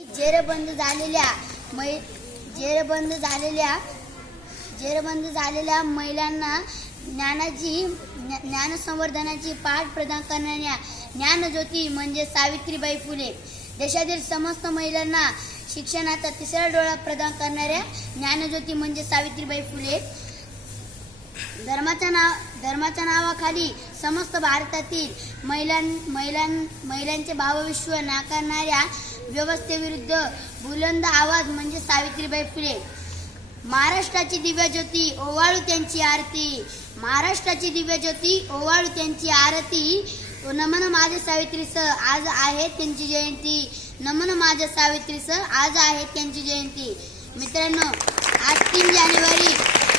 जेरबंद झालेल्या मै जेरबंद झालेल्या जेरबंद झालेल्या महिलांना ज्ञानाची ज्ञानसंवर्धनाची पाठ प्रदान करणाऱ्या ज्ञानज्योती म्हणजे सावित्रीबाई फुले. देशातील समस्त महिलांना शिक्षणाचा तिसरा डोळा प्रदान करणाऱ्या ज्ञानज्योती म्हणजे सावित्रीबाई फुले. धर्माच्या नाव धर्माच्या नावाखाली समस्त भारतातील महिलां महिलां महिलांचे भावविश्व नाकारणाऱ्या व्यवस्थेविरुद्ध बुलंद आवाज म्हणजे सावित्रीबाई फुले. महाराष्ट्राची दिव्य ज्योती ओवाळू त्यांची आरती. महाराष्ट्राची दिव्य ज्योती ओवाळू त्यांची आरती. नमन माझे सावित्रीस आज आहे त्यांची जयंती. नमन माझ्या सावित्रीस आज आहे त्यांची जयंती. मित्रांनो आज तीन जानेवारी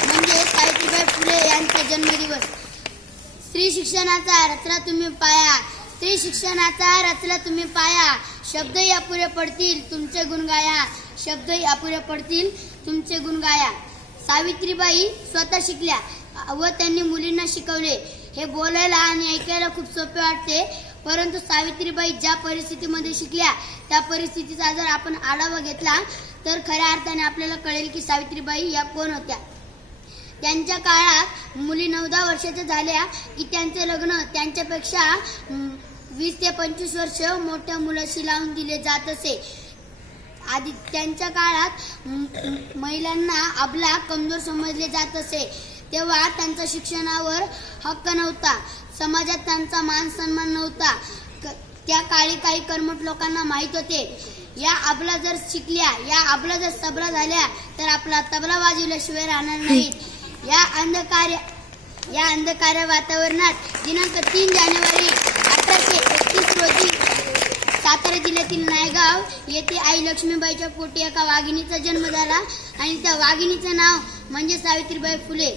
म्हणजे सावित्रीबाई फुले यांचा जन्मदिवस. स्त्री शिक्षणाचा रचना तुम्ही पाया. स्त्री शिक्षणाचा रचना तुम्ही पाया. शब्दही अपुरे पडतील तुमचे गुण गाया. शब्दही अपुरे पडतील तुमचे गुण गाया. सावित्रीबाई स्वतः शिकल्या व त्यांनी मुलींना शिकवले. हे बोलायला आणि ऐकायला खूप सोपे वाटते. परंतु सावित्रीबाई ज्या परिस्थितीमध्ये शिकल्या त्या परिस्थितीचा जर आपण आढावा घेतला तर खऱ्या अर्थाने आपल्याला कळेल की सावित्रीबाई या कोण होत्या. त्यांच्या काळात मुली नऊ दहा वर्षाच्या झाल्या की त्यांचे लग्न त्यांच्यापेक्षा वीस ते पंचवीस वर्ष मोठ्या मुलाशी लावून दिले जात असे. आधी त्यांच्या काळात महिलांना आपला कमजोर समजले जात असे. तेव्हा त्यांचा शिक्षणावर हक्क नव्हता. समाजात त्यांचा मान सन्मान नव्हता. त्या काळी काही कर्मठ लोकांना माहीत होते. या अबला जर शिकल्या या अबला जर तबला झाल्या तर आपला तबला वाजवल्याशिवाय राहणार नाहीत. या अंधकार या अंधकार वातावरणात दिनांक तीन जानेवारी अठराशे एकतीस रोजी सातारा जिल्ह्यातील नायगाव येथे आई लक्ष्मीबाईच्या पोटी एका वाघिणीचा जन्म झाला आणि त्या वाघिणीचं नाव म्हणजे सावित्रीबाई फुले.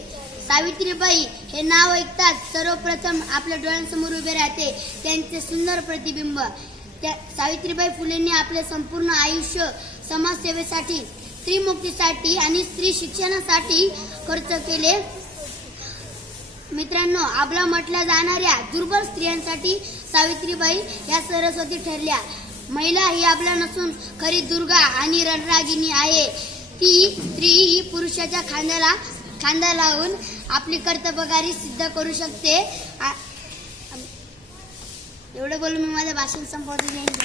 सावित्रीबाई हे नाव ऐकताच सर्वप्रथम आपल्या डोळ्यांसमोर उभे राहते त्यांचे सुंदर प्रतिबिंब. त्या सावित्रीबाई फुलेंनी आपले संपूर्ण आयुष्य समाजसेवेसाठी स्त्रीमुक्तीसाठी आणि स्त्री शिक्षणासाठी खर्च केले. मित्रांनो आपला म्हटल्या जाणाऱ्या दुर्बल स्त्रियांसाठी सावित्रीबाई या सरस्वती ठरल्या. महिला ही आपला नसून खरी दुर्गा आणि रणरागिनी आहे. ती स्त्री ही पुरुषाच्या खांद्याला खांदा लावून आपली कर्तबगारी सिद्ध करू शकते. आ- एवढं बोलून मी माझं भाषण संपवतो